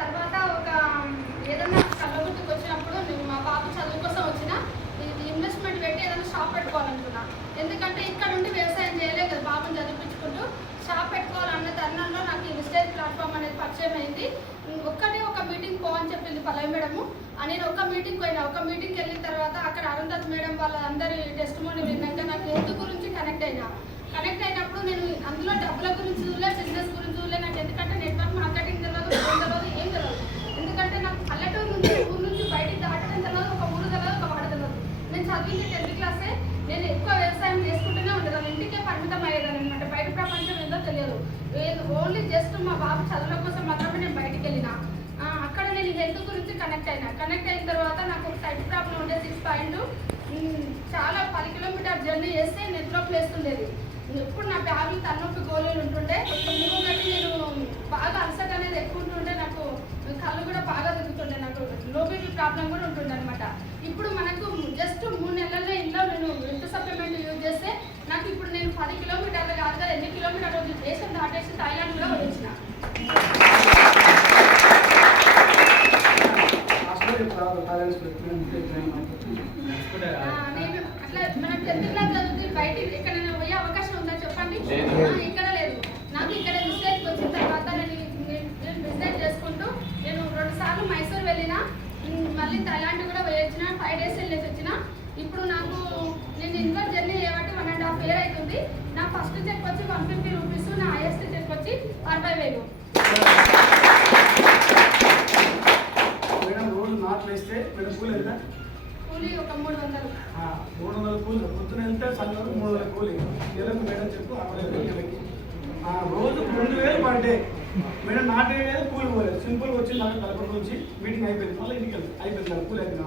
తర్వాత ఒక ఏదైనా కళ్ళగుర్తుకు వచ్చినప్పుడు నేను మా బాబు చదువు కోసం వచ్చిన ఇన్వెస్ట్మెంట్ పెట్టి ఏదైనా షాప్ పెట్టుకోవాలనుకున్నా. ఎందుకంటే ఇక్కడ నుండి వ్యవసాయం చేయలేదు కదా, బాబుని చదివించుకుంటూ షాప్ పెట్టుకోవాలన్న తరుణంలో నాకు ఈ విస్టేజ్ ప్లాట్ఫామ్ అనేది పరిచయం అయింది. ఒక మీటింగ్ పోవని చెప్పింది పల్లవి మేడము. నేను ఒక మీటింగ్ పోయినా. ఒక మీటింగ్కి వెళ్ళిన తర్వాత అక్కడ అరుంధత్ మేడం వాళ్ళ అందరి టెస్టిమోనీ విన్నాక నాకు హెల్త్ గురించి కనెక్ట్ అయినప్పుడు నేను అందులో డబ్బుల గురించి చూడలే, బిజినెస్ గురించి చూడలే. నాకు ఎందుకంటే నెట్వర్క్ మార్కెటింగ్ తెలియదు, ఏం తెలియదు. ఎందుకంటే నాకు పల్లెటూరు నుంచి ఊరు నుంచి బయటికి దాటడం తెలియదు, ఒక ఊరు తెలియదు, ఒక వాడ తెలియదు. నేను చదివింది 10th క్లాసే. నేను ఎక్కువ వ్యవసాయం చేసుకుంటూనే ఉండేదాన్ని, ఇంటికే పరిమితం అయ్యేదాన్ని అనమాట. బయట ప్రపంచం ఏందో తెలియదు. ఓన్లీ జస్ట్ మా బాబు చదువుల కోసం మాత్రమే నేను బయటికి వెళ్ళిన. అక్కడ నేను హెల్త్ గురించి కనెక్ట్ అయిన తర్వాత నాకు ఒక సైట్ ప్రాబ్లం ఉండే 6 పాయింట్ చాలా 10 కిలోమీటర్ జర్నీ చేస్తే నెట్లో ప్లేస్ ఉండేది. ఎప్పుడు నా బ్యాగులు తలనొప్పి గోళీలు ఉంటుండే. ఇంకొకటి నేను బాగా అలసట అనేది ఎక్కువ ఉంటుండే, నాకు కళ్ళు కూడా బాగా తిరుగుతుండే, నాకు లో బీపీ ప్రాబ్లం కూడా ఉంటుండే అనమాట. ఇప్పుడు మనకు జస్ట్ 3 నెలల్లో ఇంట్లో నేను హెల్త్ సప్లిమెంట్ యూజ్ చేస్తే నాకు ఇప్పుడు నేను 10 కిలోమీటర్లు కాదు కదా, ఎన్ని కిలోమీటర్లు దేశం దాటేసి థాయిలాండ్ కూడా వచ్చిన. నేను అట్లా మనం 10th క్లాస్ చదివితే బయటికి ఎక్కడైనా పోయే అవకాశం ఉందా చెప్పండి? ఇక్కడ లేదు. నాకు ఇక్కడ విస్టేజ్కి వచ్చిన తర్వాత నేను బిజినెస్ చేసుకుంటూ నేను 2 సార్లు మైసూర్ వెళ్ళిన, మళ్ళీ థాయిలాండ్ కూడా వచ్చిన. 5 days వెళ్ళేసి వచ్చిన. ఇప్పుడు నాకు నేను ఇంట్లో జర్నీ చేయబట్టి 1.5 year అవుతుంది. నా ఫస్ట్ చెక్ వచ్చి 150 రూపీస్, నా హైయెస్ట్ చెక్ వచ్చి 60,000. కూలీ ఒక 300. 300 కూలి పొద్దున వెళ్తే సంగతి 300 కూలి. నెలకు మేడం చెప్పు 60,000 నెలకి. రోజు 2,000 పర్ డే. మేడం నాటేది కూలి పోలేదు, సింపుల్గా వచ్చి నాకు కలపడి నుంచి మీటింగ్ అయిపోయింది. మళ్ళీ ఇంటికి వెళ్ళి అయిపోయింది కదా, కూలి అయిపోయింది.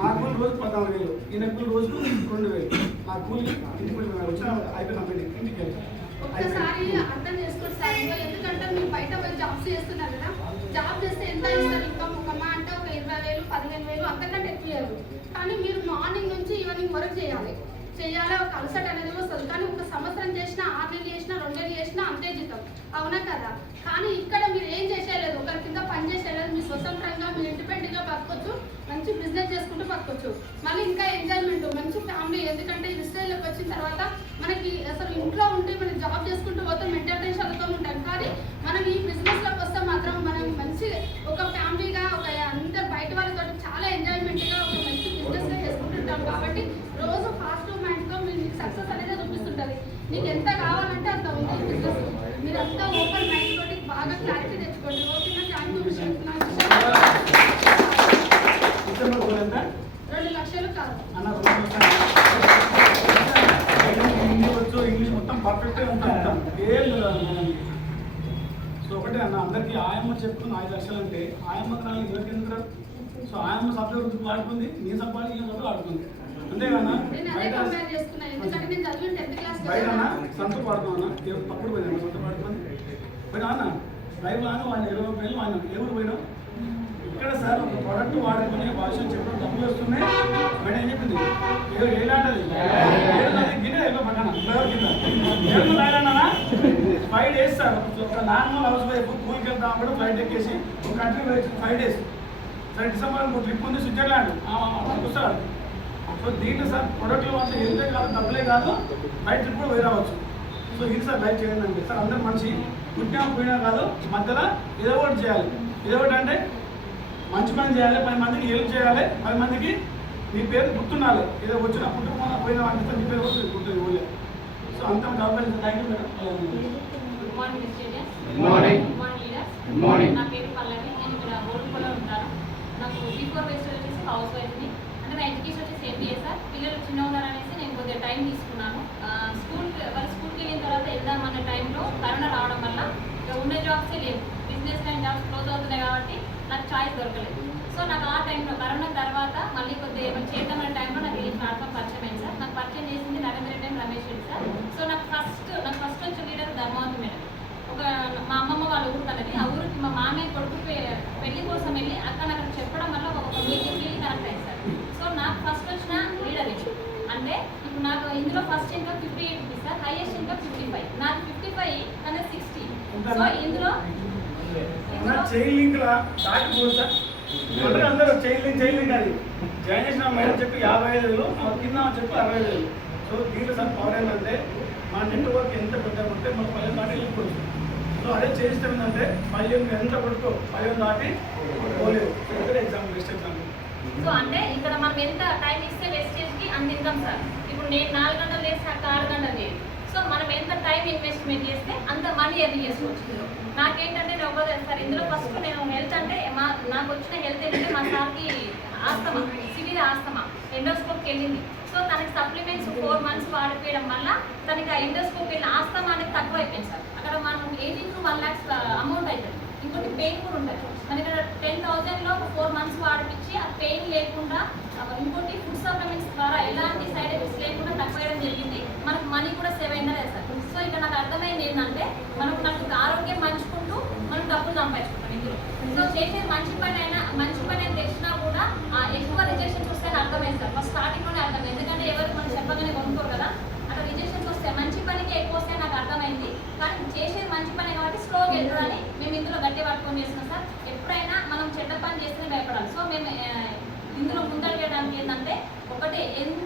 నా కూలి రోజు 14,000, ఈయన కూలి రోజుకు 2,000. నా కూలి ఇంటికి వచ్చిన అయిపోయిన మీటింగ్ ఇంటికి వెళ్ళి ఒక్కసారి అర్థం చేసుకోండి సార్. ఎందుకంటే మీరు బయట పోయి జాబ్స్ చేస్తున్నారు కదా, జాబ్ చేస్తే ఎంత ఇస్తారు ఇన్కమ్? ఒక మా అంటే ఒక 20,000, 15,000 అంతకంటే ఎక్కువ. కానీ మీరు మార్నింగ్ నుంచి ఈవినింగ్ వరకు చేయాలి. ఒక అలసట అనేది వస్తుంది. కానీ ఒక సంవత్సరం చేసినా, 6 నెలలు చేసినా, 2 నెలలు చేసినా అంతే జీతం, అవునా కదా? కానీ ఇక్కడ మీరు ఏం చేసేయలేదు, ఒకరి కింద పని చేసేయలేదు. మీ స్వతంత్రంగా మీరు ఇండిపెండెంట్గా బతకొచ్చు, మంచి బిజినెస్ చేసుకుంటూ బతకొచ్చు. మళ్ళీ ఇంకా ఎంజాయ్మెంట్, మంచి ఫ్యామిలీ. ఎందుకంటే ఈ విస్టేజ్లోకి వచ్చిన తర్వాత మనకి అసలు ఇంట్లో ఉండి మనం జాబ్ చేసుకుంటూ పోతే మెంటల్ టెన్షన్తో ఉంటాం. కానీ మనం ఈ బిజినెస్లోకి వస్తే మాత్రం మనం మంచి ఒక ఫ్యామిలీగా, ఒక అందరు బయట వాళ్ళతో చాలా ఎంజాయ్మెంట్గా ఒక మంచి బిజినెస్గా చేసుకుంటుంటాం. కాబట్టి రోజు పాజిటివ్ మైండ్తో మీకు సక్సెస్ అనేది చూపిస్తుంటుంది. నీకు ఎంత కావాలంటే అంత ఉంది బిజినెస్. మీరు అంతా ఓపెన్ మైండ్ తోటి బాగా క్లారిటీ తెచ్చుకోండి. ఓకేనా? Thank you. 2 లక్షలు కాదు ఇంగ్లీష్ మొత్తం పర్ఫెక్ట్గా ఉంటాం. ఏం సో ఒకటే అన్న, అందరికీ ఆయమ్మ చెప్పుకుని 5 లక్షలు అంటే ఆయమ్మ కాలం ఇవ్వకి ఎందుకు? సో ఆయమ్మ సబ్జెక్ట్ వాడుకుంది, నీ సబ్జెక్ట్ ఈ సబ్జెక్ట్ ఆడుకుంది, అంతేగానా? బయట సంత పాడుతున్నా తప్పుడు పోయినా, సంత పాడుతుంది పోయినా అన్న లైవ్ లాను ఆయన 20 రూపాయలు ఆయన ఎవరు పోయినా ఇక్కడ సార్ ఒక ప్రోడక్ట్ వాడుకునే భాష చెప్పడం డబ్బులు వస్తున్నాయి. మేడం ఏం చెప్పింది? ఏలాంటిది గిన్నె ఎల్లో పక్కన కింద ఏళ్ళు లాయలన్నా 5 days సార్. ఒక నార్మల్ హౌస్ వైఫ్ కూలికి వెళ్తాం కూడా ఫ్లైట్ ఎక్కేసి ఒక కంట్రీ వచ్చి 5 days సార్. డిసెంబర్ ఒక ట్రిప్ ఉంది స్విట్జర్లాండ్ వస్తారు. సో దీంట్లో సార్ ప్రొడక్ట్లు వల్ల ఏదే కాదు, డబ్బులే కాదు, బయట ట్రిప్ కూడా రావచ్చు. సో ఇది సార్ లైక్ చేయండి అంటే సార్ అందరు మనిషి పుట్టినా పోయినా కాదు, మధ్యలో ఏదో ఒకటి చేయాలి. ఏదో ఒకటి అంటే మంచి పని చేయాలి, 10 మందికి హెల్ప్ చేయాలి, 10 మందికి మీ పేరు గుర్తుండాలి. ఏదో వచ్చిన కుటుంబం పోయిన అంటే మీ పేరు కూడా గుర్తుంది ఊళ్ళో. సో అంత అవకాశం. Thank you madam. Good morning. నా పేరు పల్లవి. నేను ఇక్కడ ఓల్డ్కోలో ఉంటాను. నాకు బిఫోర్ బేస్డ్ వచ్చేసి హౌస్ వైఫ్ని. అంటే నా ఎడ్యుకేషన్ వచ్చేసి MBA సార్. పిల్లలు చిన్న ఉన్నారనేసి నేను కొద్దిగా టైం తీసుకున్నాను. స్కూల్కి వెళ్ళిన తర్వాత వెళ్దామన్న టైంలో కరోనా రావడం వల్ల ఉండే జాబ్సే లేవు. బిజినెస్ లైన్ జాబ్స్ క్లోజ్ అవుతున్నాయి కాబట్టి నాకు ఛాయిస్ దొరకలేదు. సో నాకు ఆ టైంలో కరోనా తర్వాత మళ్ళీ కొద్దిగా ఏమైనా చేద్దామనే టైంలో నాకు ఈ ప్లాట్ఫామ్ పరిచయం అయింది సార్. నాకు పరిచయం చేసింది నరేంద్ర రెడ్డి రమేష్ రెడ్డి సార్. సో నాకు ఫస్ట్ వచ్చే లీడర్ ధర్మవతి మేడం. మా అమ్మమ్మ వాళ్ళ ఊరు కన్నది. ఆ ఊరికి మా మామయ్య కొడుకు పెళ్లి కోసం వెళ్ళి అక్కడ చెప్పడం వల్ల ఒక మీటింగ్కి వెళ్ళి కనెక్ట్ అయ్యింది సార్. సో నాకు ఫస్ట్ వచ్చిన లీడర్ ఇది. అంటే ఇప్పుడు నాకు ఇందులో first income 58 rupees sir, highest income 55. నాకు 55 అనేది 60. సో ఇందులో చైన్ లింక్ లా దాటిపోదు సార్. అంటే అందరూ చైన్ లింక్ అది జాయిన్ చేసిన మేడం చెప్పి 55,000 కింద చెప్పి 60,000. సో దీంట్లో సార్ పవర్ ఏంటంటే మా నెట్వర్క్ ఎంత పెద్దగా ఉంటే మనం 15 దాటి వెళ్ళిపోవచ్చు. సో అదే చేస్తాం ఏంటంటే 15 ఎంత పడుకో 15 దాటి పోలేదు. Example best example. సో అంటే ఇక్కడ మనం ఎంత టైం ఇస్తే వేస్టేజ్కి అంత ఇన్కమ్ సార్. ఇప్పుడు నేను 4 గంటలు చేస్తే అక్కడ 6 గంటలు లేదు. సో మనం ఎంత టైం ఇన్వెస్ట్మెంట్ చేస్తే అంత మనీ ఎర్న్ చేసుకోవచ్చు. నాకేంటంటే నేను ఒక సార్ ఇందులో ఫస్ట్ నేను హెల్త్ అంటే నాకు వచ్చిన హెల్త్ ఏంటంటే మా సార్కి ఆస్తమా, సివియర్ ఆస్తమా, ఎండోస్కోప్కి వెళ్ళింది. సో తనకి సప్లిమెంట్స్ 4 months వాడిపోయడం వల్ల తనకి ఆ ఎండోస్కోప్ వెళ్ళిన ఆస్తమా అనేది తక్కువ అయిపోయింది సార్. అక్కడ మనం 18 to 1 lakhs అమౌంట్ అవుతుంది. ఇంకోటి పెయిన్ కూడా ఉంటుంది. మనకి ఇక్కడ 10,000లో 4 months వాడిపించి ఆ పెయిన్ లేకుండా, ఇంకోటి ఫుడ్ సప్లిమెంట్స్ ద్వారా ఎలాంటి సైడ్ ఎఫెక్ట్స్ లేకుండా తక్కువ చేయడం జరిగింది. మనకు మనీ కూడా సేవ్ అయిందా సార్. సో ఇక్కడ నాకు అర్థమైంది ఏంటంటే మనకు ఆరోగ్యం పంచుకుంటూ మనం డబ్బులు సంపాదించుకుంటాం ఇందులో. సో చేసే మంచి పని అని తెలిసినా కూడా ఎక్కువ రిజెక్షన్స్ వస్తాయని అర్థమైంది సార్. ఫస్ట్ స్టార్టింగ్లోనే అర్థమైంది. ఎందుకంటే ఎవరు మనం చెప్పగానే కొనుక్కోరు కదా, అక్కడ రిజెక్షన్స్ వస్తాయి. మంచి పనికి ఎక్కువ వస్తాయని నాకు అర్థమైంది. కానీ చేసేది మంచి పని కాబట్టి స్లోగా వెళ్తుందని మేము ఇందులో గట్టి పట్టుకొని చేస్తున్నాం సార్. ఎప్పుడైనా మనం చెడ్డ పని చేస్తేనే భయపడాలి. సో మేము ఇందులో ముందడుగేయడానికి ఏంటంటే ఒకటి ఎవరి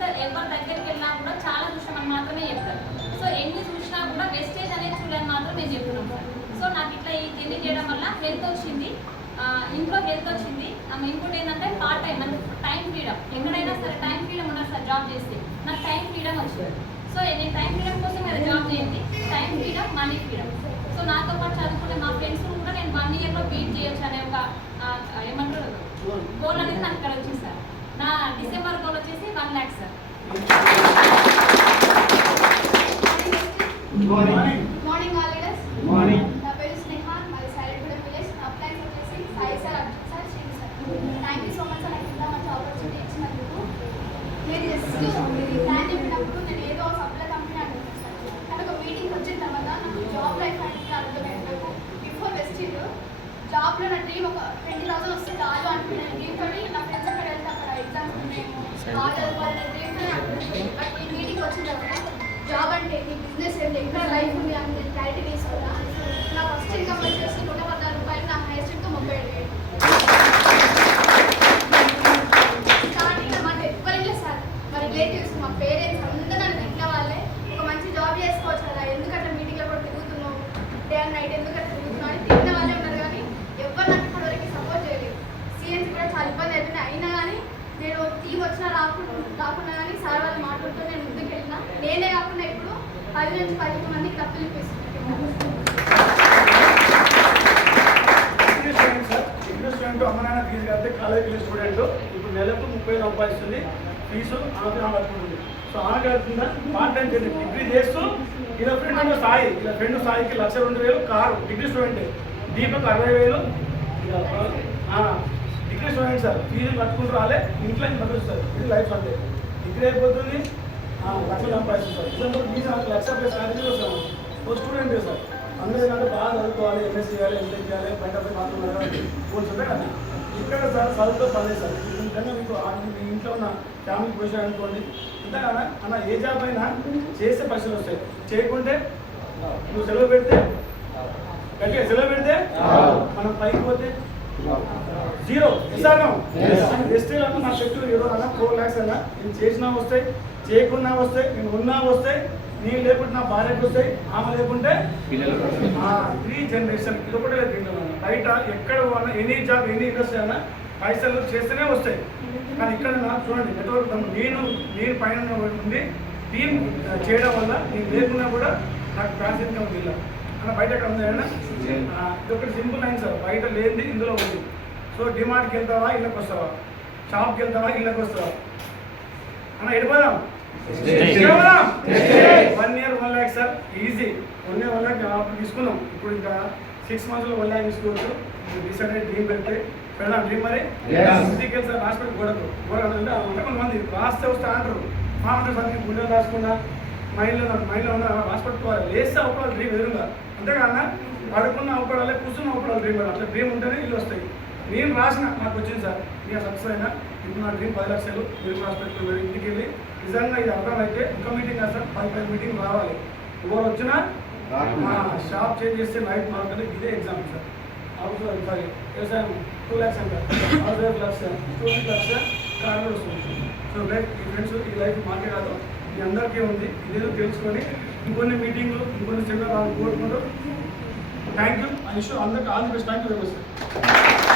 దగ్గరికి వెళ్ళినా కూడా చాలా చూసామని మాత్రమే చెప్తారు. సో ఎన్ని చూసినా కూడా వెస్టేజ్ అనేది చూడని మాత్రం నేను చెప్తున్నాను సార్. సో నాకు ఇట్లా ఈ జర్నీ చేయడం వల్ల హెల్త్ వచ్చింది, ఇంట్లో హెల్త్ వచ్చింది. ఇంకోటి ఏంటంటే పార్ట్ టైం, మనకు టైం ఫ్రీడమ్. ఎక్కడైనా సరే టైం ఫ్రీడమ్ ఉన్నది సార్. జాబ్ చేస్తే నాకు టైం ఫ్రీడమ్ వచ్చింది. సో నేను టైం ఫ్రీడమ్ కోసం కదా జాబ్ చేయండి. Time freedom, money freedom. So నాతో పాటు చదువుకునే మా ఫ్రెండ్స్ కూడా నేను 1 yearలో బీట్ చేయొచ్చు అనే ఒక ఏమంటారు గోల్ అనేది నాకు ఇక్కడ వచ్చింది సార్. నా డిసెంబర్ గోల్ వచ్చేసి 1 lakh sir. Morning all leaders. నా పేరు స్నేహ, మాది సైలెంట్గూడెం విలేజ్. నా ప్లాన్స్ వచ్చేసి Sai sir, Arjun sir, Shri sir. Thank you so much sir నాకు ఇంత మంచి ఆపర్చునిటీ ఇచ్చినందుకు. నేను జస్ట్ ఇది ప్లాన్ చెప్పినప్పుడు నేను ఏదో సప్లై కంపెనీ అనుకున్నాను సార్. కానీ ఒక మీటింగ్ వచ్చిన తర్వాత నాకు జాబ్ లైఫ్ అంటే అర్థమైంది. నాకు బిఫోర్ వెస్టింగ్ జాబ్లో నా డ్రీమ్ ఒక 20,000 వస్తే చాలు అనుకున్నాను. డ్రీమ్ తోటి నా ఫ్రెండ్స్ అక్కడ వెళ్తే అక్కడ ఎగ్జామ్స్ ఉన్నాయేమో చదువుకోవాలనే డ్రీమ్ తోనే అనుకున్నాను. బట్ ఈ మీటింగ్ వచ్చిన తర్వాత జాబ్ అంటే నీ బిజినెస్ ఏంటి, ఎక్కడ లైఫ్ ఉంది అని నేను క్లారిటీ తీసుకున్నా. నా ఫస్ట్ ఇన్కమ్ వచ్చేసి 116 రూపాయలు, నా హైయెస్ట్ ఇన్కమ్ 37,000. స్టార్టింగ్ మాట ఎవ్వరిలే సార్, మా రిలేటివ్స్, మా పేరెంట్స్ అందరూ నన్ను తిట్టిన వాళ్ళే. ఒక మంచి జాబ్ చేసుకోవచ్చు కదా, ఎందుకంటే మీటింగ్లో కూడా తిరుగుతున్నావు, డే అండ్ నైట్ ఎందుకంటే తిరుగుతున్నావు అని తిట్టిన వాళ్ళే ఉన్నారు. కానీ ఎవరు నాకు ఇప్పటివరకు సపోర్ట్ చేయలేదు. సీఎన్స్ కూడా చాలా ఇబ్బంది అవుతుంది. అయినా కానీ నేను టీం వచ్చినా రాకుండా కానీ సార్ వాళ్ళు మాట్లాడుతూ నేను ముందుకు వెళ్ళినా. నేనే కాకుండా ఇప్పుడు 10 నుంచి 15 మందికి డబ్బులు ఇప్పిస్తున్నాను. స్టూడెంట్ అమ్మ నాన్న ఫీజు కడితే కాలేజీ స్టూడెంట్ ఇప్పుడు నెలకు 30,000 సంపాదిస్తుంది. ఫీజు ఆమె కడుతుంది. సో ఆమె కడుతుందా పార్ట్ టైం చేయండి. డిగ్రీ చేస్తూ ఇలా ఫ్రెండ్ సాయి, ఇలా ఫ్రెండ్ సాయికి 1,02,000 car. Degree student Deepak 60,000 degree student sir. ఫీజులు కట్టుకుంటూ రాలే, ఇంట్లో బతుకుతారు. ఇది లైఫ్ అంటే డిగ్రీ అయిపోతుంది, 1,00,000 సంపాదిస్తారు. ఎగ్జాంపుల్ ఫీజు 1,00,000 స్ట్రాటజీ వస్తాను. ఓ స్టూడెంట్ సార్ అందరూ ఏంటంటే బాగా చదువుకోవాలి, ఎంఎస్ చేయాలి, ఎంటెక్ చేయాలి, బయట పోయి మాత్రం కోర్స్ ఉంటాయి కదా. ఇక్కడ సార్ చదువుతో పని సార్. నిజంగా మీకు మీ ఇంట్లో ఉన్న ఫ్యామిలీ పొజిషన్ అనుకోండి. ఇంతకన్నా అన్న ఏ జాబ్ అయినా చేసే పరిస్థితులు వస్తాయి. చేయకుంటే నువ్వు సెలవు పెడితే గట్టిగా సెలవు పెడితే మనం పైకి పోతే జీరో. ఎస్టీలో నా చెట్టు ఏదో అన్న 4 lakhs అన్నా నేను చేసినా వస్తాయి, చేయకున్నా వస్తాయి, నేను ఉన్నా వస్తాయి. నేను లేకుంటే నా భార్యకు వస్తాయి, ఆమె లేకుంటే 3 generation. ఇది ఒకటే లేదు. బయట ఎక్కడ పోయినా ఎనీ జాబ్ ఎనీ ఇండస్ట్రీ అయినా పైసలు చేస్తేనే వస్తాయి. కానీ ఇక్కడ చూడండి నెట్వర్క్ నేను పైన ఉండి టీం చేయడం వల్ల నేను లేకున్నా కూడా నాకు ప్యాన్స్ ఇన్కమ్ ఉంది. ఇలా అన్న బయట ఎక్కడ ఉంది అయినా ఇది ఒకటి సింపుల్ లైన్ సార్. బయట లేనిది ఇందులో ఉంది. సో డిమార్ట్కి వెళ్తావా ఇళ్ళకి వస్తావా, షాప్కి వెళ్తావా ఇళ్ళకి వస్తావా అన్న ఎడిపోదాం. 1 year 1 lakh sir easy. 1 year 1 lakh తీసుకున్నాం. ఇప్పుడు ఇంకా 6 monthsలో 1 lakh తీసుకోవచ్చు. డిసైడ్ డ్రీమ్ పెడితే పెడదాం. డ్రీమ్ మరి ఇంటికి సార్ హాస్పిటల్ గోడకు అంటే కొంతమంది రాస్తే వస్తే అంటారు. మా అంటారు సార్ నేను గుండెలు రాసుకున్నా మైండ్లో ఉన్న హాస్పిటల్ పోవాలి. లేస్తే అవపడాలి డ్రీమ్ ఎదురుగా. అంతేకాన పడుకున్న అవపడాలి, కూర్చున్న అవపడాలి డ్రీమ్. అట్లా డ్రీమ్ ఉంటేనే ఇల్లు వస్తాయి. నేను రాసిన నాకు వచ్చింది సార్. నేను సక్సెస్ అయినా ఇప్పుడు నా డ్రీమ్ 10 లక్షలు మీరు హాస్పిటల్ ఇంటికి వెళ్ళి నిజంగా ఇది అర్థమైతే ఇంకా మీటింగ్ కాదు సార్, 10 మీటింగ్ రావాలి. ఎవరు వచ్చినా షాప్ చేంజ్ చేస్తే నైట్ మారుతుంది. ఇదే ఎగ్జాంపుల్ సార్. సారీ వ్యవసాయం 2 lakhs అంటారు, హౌస్ వైఫ్ లక్ష, స్టూడెంట్ లక్ష, కార్డు వస్తుంది. సో రైట్ ఈ ఫ్రెండ్స్ ఈ లైఫ్ మాకే కాదు మీ అందరికీ ఉంది. ఇదేదో తెలుసుకొని ఇంకొన్ని మీటింగ్లు ఇంకొన్ని సెమినార్ కోరుకుంటూ థ్యాంక్ యూ. ఐ విష్ అందరికీ all the best. Thank you very much sir.